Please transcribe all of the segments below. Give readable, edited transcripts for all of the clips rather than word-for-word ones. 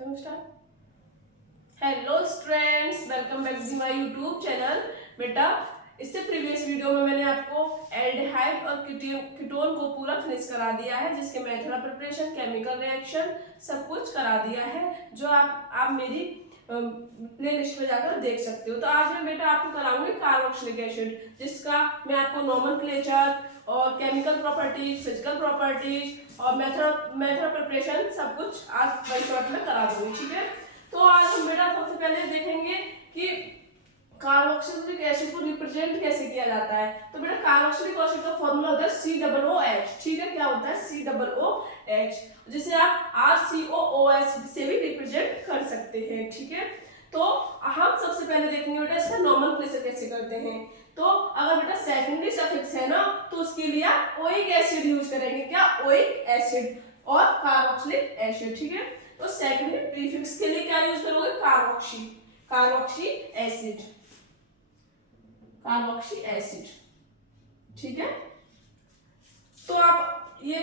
Hello students, welcome back to my YouTube channel. बेटा, इससे previous video में मैंने आपको एल्डिहाइड और कीटोन को पूरा फिनिश करा दिया है, जिसके method of preparation, chemical reaction सब कुछ करा दिया है, जो आप मेरी प्ले लिस्ट में जाकर देख सकते हो। तो आज मैं बेटा आपको कराऊंगी कार्बोक्सिलिक एसिड, जिसका मैं आपको नॉमेनक्लेचर और केमिकल प्रॉपर्टीज, फिजिकल प्रॉपर्टीज और मेथड ऑफ प्रिपरेशन सब कुछ आज वन शॉट में करा दूंगी। ठीक है, तो आज हम बेटा सबसे पहले देखेंगे कि कार्बोक्सिलिक एसिड को रिप्रेजेंट कैसे किया जाता है। तो बेटा कार्बोक्सिलिक एसिड का फॉर्मूला होता है COOH। ठीक है, क्या होता है COOH, जिसे आप RCOOH से भी रिप्रेजेंट कर सकते हैं। ठीक है, तो हम सबसे पहले देखेंगे बेटा इसका नॉमेनक्लेचर कैसे करते हैं। तो अगर बेटा सेकेंडरी सफिक्स है ना, तो उसके लिए आप ओइक एसिड यूज करेंगे। क्या? ओइक एसिड और कार्बोक्सिलिक एसिड। ठीक है, तो सेकेंडरी प्रीफिक्स के लिए क्या यूज करोगे? Carboxy acid. ठीक है, तो आप ये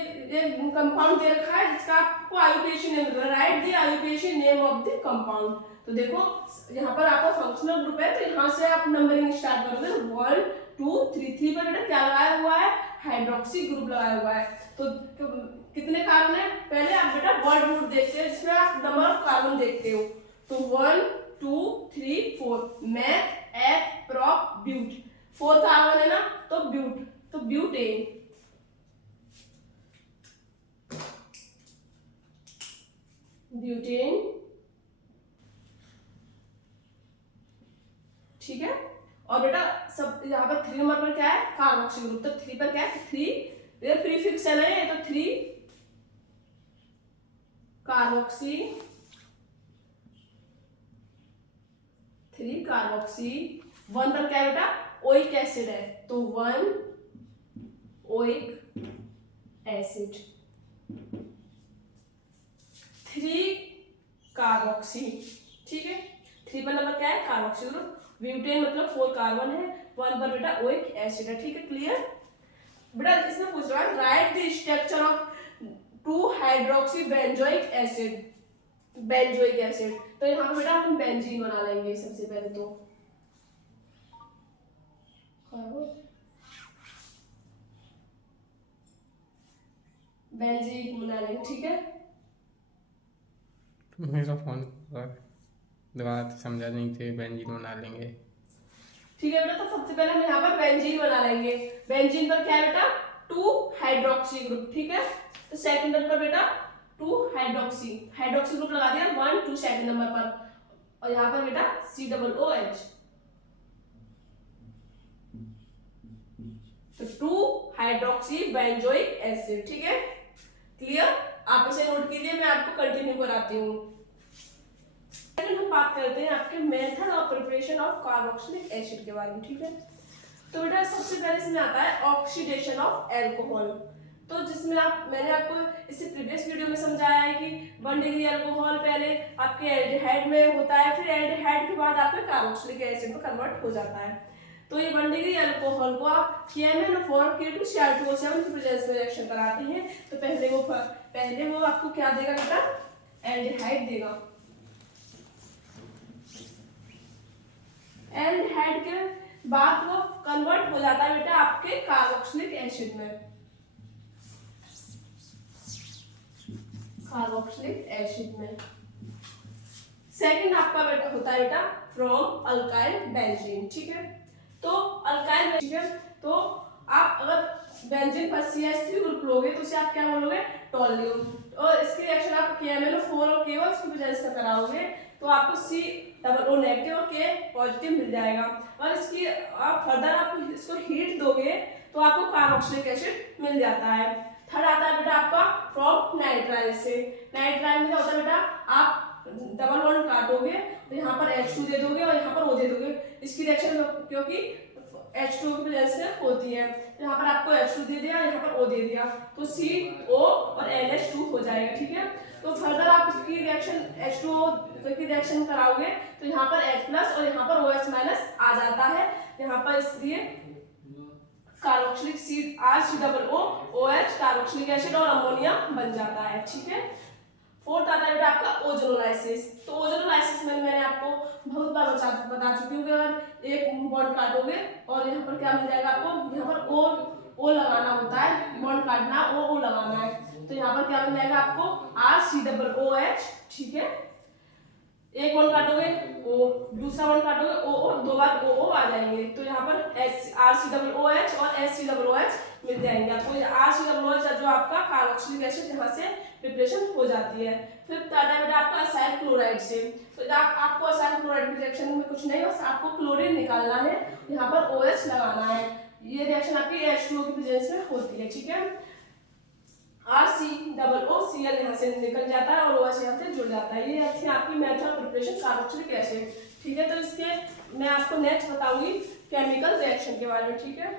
कंपाउंड दे रखा है, जिसका आपको IUPAC name, right the IUPAC name of the compound. तो देखो यहाँ पर आपका फंक्शनल ग्रुप है, तो यहाँ से आप नंबरिंग स्टार्ट करोगे। 1 2 3 3 पर बेटा क्या लगाया हुआ है? हाइड्रोक्सी ग्रुप लगाया हुआ है। तो कितने कार्बन है? पहले आप बेटा वर्ड रूट देखते हैं, जिसमें आप नंबर ऑफ कार्बन देखते हो। तो 1 2 3 4 मैथ एथ प्रॉप ब्यूट, 4 कार्बन है ना, तो ब्यूट, तो ब्यूटेन। ठीक है, और बेटा सब यहाँ पर 3 नंबर पर क्या है? Carboxy group. तो 3 पर क्या है? 3 प्रीफिक्स है ना, ये तो 3 कार्बोक्सी, 1 पर क्या है बेटा? ओइक एसिड है, तो 1 ओइक एसिड, 3 कार्बोक्सी। ठीक है, 3 पर नंबर क्या है? Carboxy group. ब्यूटेन मतलब 4 कार्बन है, 1 पर बेटा ओइक एसिड है। ठीक है, क्लियर? बेटा इसमें पूछ रहा है right the structure of 2 hydroxy benzoic acid. तो यहाँ पर बेटा हम बेंजीन बना लेंगे सबसे पहले। तो बेंजीन बना लेंगे। ठीक है, मेरा फोन दोबारा समझा नहीं थे, बेंजीन बना लेंगे। ठीक है बेटा, तो सबसे पहले हम यहाँ पर बेंजीन बना लेंगे। बेंजीन पर क्या है बेटा? 2 हाइड्रोक्सी ग्रुप। ठीक है, तो सेकंड नंबर पर बेटा 2 हाइड्रोक्सी ग्रुप लगा दिया 1 2 सेकंड नंबर पर, और यहाँ पर बेटा COOH, तो 2 हाइड्रोक्सी बेंजोइक एसिड। ठीक है, क्लियर? आप इसे नोट कीजिए, मैं आपको कंटिन्यू कराती हूँ। हम बात करते हैं आपके method of preparation of carboxylic acid के बारे में। ठीक है, तो बेटा सबसे पहले इसमें आता है ऑक्सीडेशन ऑफ एल्कोहल। तो जिसमें मैंने आपको इससे प्रीवियस वीडियो में समझाया है कि 1 डिग्री एल्कोहल पहले आपके एल्डिहाइड में होता है, फिर एल्डिहाइड के बाद आपके कार्बोक्सिलिक एसिड में कन्वर्ट हो जाता है। तो ये 1 डिग्री एल्कोहल को आप KMnO4 K2Cr2O7 की प्रेजेंस में रिएक्शन कराते हैं, तो पहले वो आपको क्या देगा बेटा? एल्डिहाइड देगा। एल्डिहाइड के बाद वो कन्वर्ट हो जाता है बेटा आपके कार्बोक्सिलिक एसिड में। सेकंड आपका बेटा होता है बेटा फ्रॉम अल्काइल बेंजीन। ठीक है, तो अल्काइल बेंजीन, तो आप अगर बेंजीन पर CH3 ग्रुप लोगे तो उसे आप क्या बोलोगे? टोल्यूम। और इसकी रिएक्शन आप KMnO4 और KOH की प्रेजेंस में कराओगे, तो आपको COO नेगेटिव और K पॉजिटिव मिल जाएगा। और इसकी आप फर्दर आप इसको हीट दोगे तो आपको कार्बोक्सिलिक एसिड मिल जाता है। थर्ड आता है बेटा आपका फ्रॉम नाइट्राइल से। नाइट्राइल में क्या होता है बेटा? आप डबल बॉन्ड काटोगे तो यहाँ पर H2 दे दोगे और यहाँ पर O दे दोगे। इसकी रिएक्शन क्योंकि H2 की प्रेजेंस में होती है, तो यहाँ पर आपको H2 दे दिया, यहाँ पर O दे दिया, तो CO और NH2 हो जाएगा। ठीक है, तो फर्दर आप इसकी रिएक्शन H2O की रिएक्शन कराओगे तो यहाँ पर H+ और यहाँ पर OH- आ जाता है। यहाँ पर इसलिए कार्बोक्सिलिक RCOOH कार्बोक्सिलिक एसिड और अमोनिया बन जाता है। ठीक है, फोर्थ आता है बेटा आपका ओजोनोलाइसिस। तो ओजोनोलाइसिस में मैंने आपको बहुत बार बता चुकी हूँ कि अगर एक बॉन्ड काटोगे और यहाँ पर क्या मिल जाएगा आपको, यहाँ पर ओ लगाना होता है, बॉन्ड काटना ओ लगाना है, तो यहाँ पर क्या मिल जाएगा आपको RCOOH, ठीक है। एक बॉन्ड काटोगे ओ, दूसरा बॉन्ड काटोगे ओ, दो बार ओ आ जाएंगे, तो यहाँ पर RCOOH और SCOOH मिल जाएंगे आपको। RCOOH जो आपका कार्बोक्सिलिक एसिड यहाँ से प्रिपरेशन हो जाती है। फिर आता है बेटा आपका असाइल क्लोराइड से। तो आपको असाइल क्लोराइड की रिएक्शन में कुछ नहीं, बस आपको क्लोरीन निकालना है, यहाँ पर OH लगाना है। ये रिएक्शन आपकी H2O की प्रेजेंस में होती है, ठीक है। RCOOCl यहाँ से निकल जाता है और OH यहाँ से जुड़ जाता है। ये अच्छी आपकी method of preparation carboxylic acid, ठीक है। तो इसके मैं आपको नेक्स्ट बताऊंगी केमिकल रिएक्शन के बारे में, ठीक है।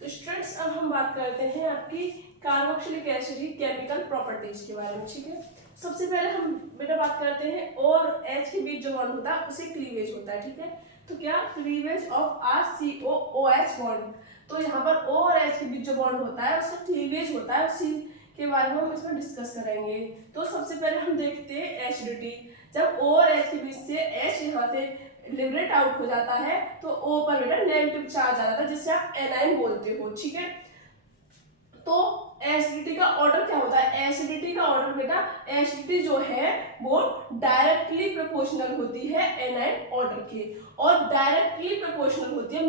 तो स्टूडेंट्स अब हम बात करते हैं आपकी कार्बोक्सिलिक एसिड की केमिकल प्रॉपर्टीज के बारे में, ठीक है। सबसे पहले हम बेटा बात करते हैं और H के बीच जो बॉन्ड होता है उसे क्लीवेज होता है, ठीक है। तो क्या क्लीवेज ऑफ RCOOH बॉन्ड, तो यहाँ पर O और H के बीच जो बॉन्ड होता है उसका क्लीवेज होता है, उसी के बारे में हम इसमें डिस्कस करेंगे। तो सबसे पहले हम देखते हैं एसिडिटी। जब O और H के बीच से H यहाँ से लिबरेट आउट हो जाता है तो O पर बेटा नेगेटिव चार्ज आ जाता है, जिससे आप एनाइन बोलते हो, ठीक है। तो एसिडिटी का ऑर्डर क्या होता है, एसिडिटी का ऑर्डर बेटा, एसिडिटी जो है वो डायरेक्टली प्रोपोर्शनल होती है एनाइन ऑर्डर के, और डायरेक्टली प्रोपोर्शनल होती है -I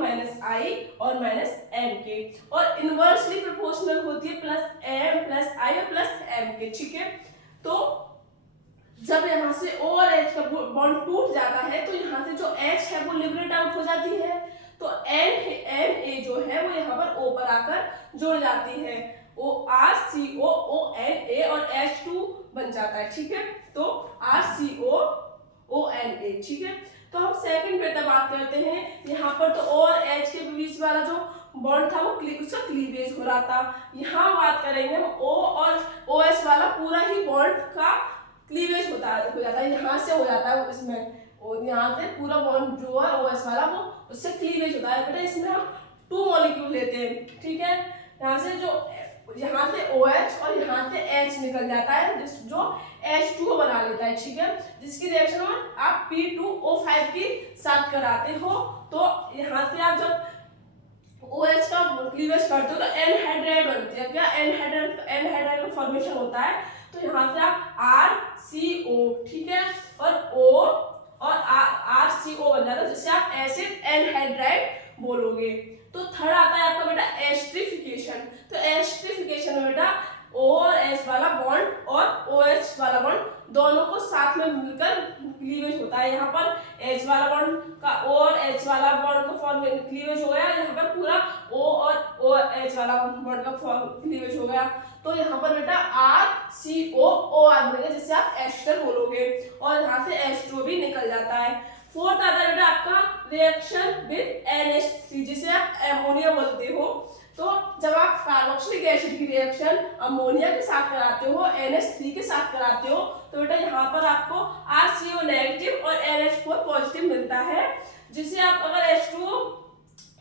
और -M के, और इनवर्सली प्रोपोर्शनल होती है +M +I और +M के, ठीक है। तो जब यहाँ से O और H का बॉन्ड टूट जाता है तो यहाँ से जो H है वो लिबरेट आउट हो जाती है, तो Na जो है वो यहाँ पर O पर आकर जुड़ जाती है, RCOONA और H2 बन जाता है, ठीक है। तो RCOONA, ठीक है। तो हम सेकंड बेटा बात करते हैं, यहाँ पर तो O और H के बीच वाला जो बॉन्ड था वो उसका क्लीवेज हो रहा था। यहाँ बात करेंगे हम O और OH वाला पूरा ही बॉन्ड का क्लीवेज हो जाता है, यहाँ से हो जाता है इसमें, और यहाँ से पूरा बॉन्ड जो है OH वाला वो उससे क्लीवेज होता है बेटा। इसमें हम 2 मॉलिक्यूल लेते हैं, ठीक है। यहाँ से OH और यहाँ से H निकल जाता है, जो H2O बना लेता है, ठीक है। जिसकी रिएक्शन आप P2O5 के साथ कराते हो, तो यहाँ से आप जब OH का क्लीवेज करते हो तो एनहाइड्राइड बनती है। क्या एनहाइड्राइड का फॉर्मेशन होता है, तो यहाँ से आप RCO, ठीक है, और O और RCO बन जाता है, जिससे आप एसिड एनहाइड्राइड बोलोगे। तो थर्ड आता है आपका बेटा एस्ट्रिफिकेशन। तो एस्ट्रिफिकेशन में बेटा O और H वाला बॉन्ड और OH वाला बॉन्ड दोनों को साथ में मिलकर क्लीवेज होता है। यहाँ पर H वाला बॉन्ड का O और H वाला बॉन्ड का फॉर्म क्लीवेज हो गया, यहाँ पर पूरा O और H वाला बॉन्ड का क्लीवेज हो गया। तो यहाँ पर बेटा RCOOR बनेगा, जिससे आप एस्टर बोलोगे, और यहाँ से H2O भी निकल जाता है। फोर्थ आता है बेटा आपका रिएक्शन विद NH3, जिसे आप एमोनिया बोलते हो। तो जब आप कार्बोक्सिलिक एसिड की रिएक्शन अमोनिया के साथ कराते हो, NH3 के साथ कराते हो, तो बेटा यहाँ पर आपको RCO नेगेटिव और NH4 पॉजिटिव मिलता है, जिसे आप अगर H2O,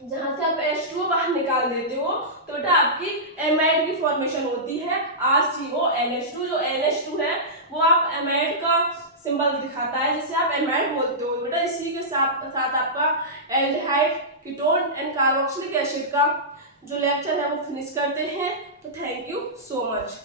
जहाँ से आप H2O बाहर निकाल देते हो तो बेटा आपकी एमाइड की फॉर्मेशन होती है RCONH2। जो NH2 है वो आप एमाइड का सिंबल दिखाता है, जिसे आप एमाइड बोलते हो बेटा। इसी के साथ आपका aldehyde, ketone and carboxylic acid का जो लेक्चर है वो फिनिश करते हैं। तो थैंक यू सो मच।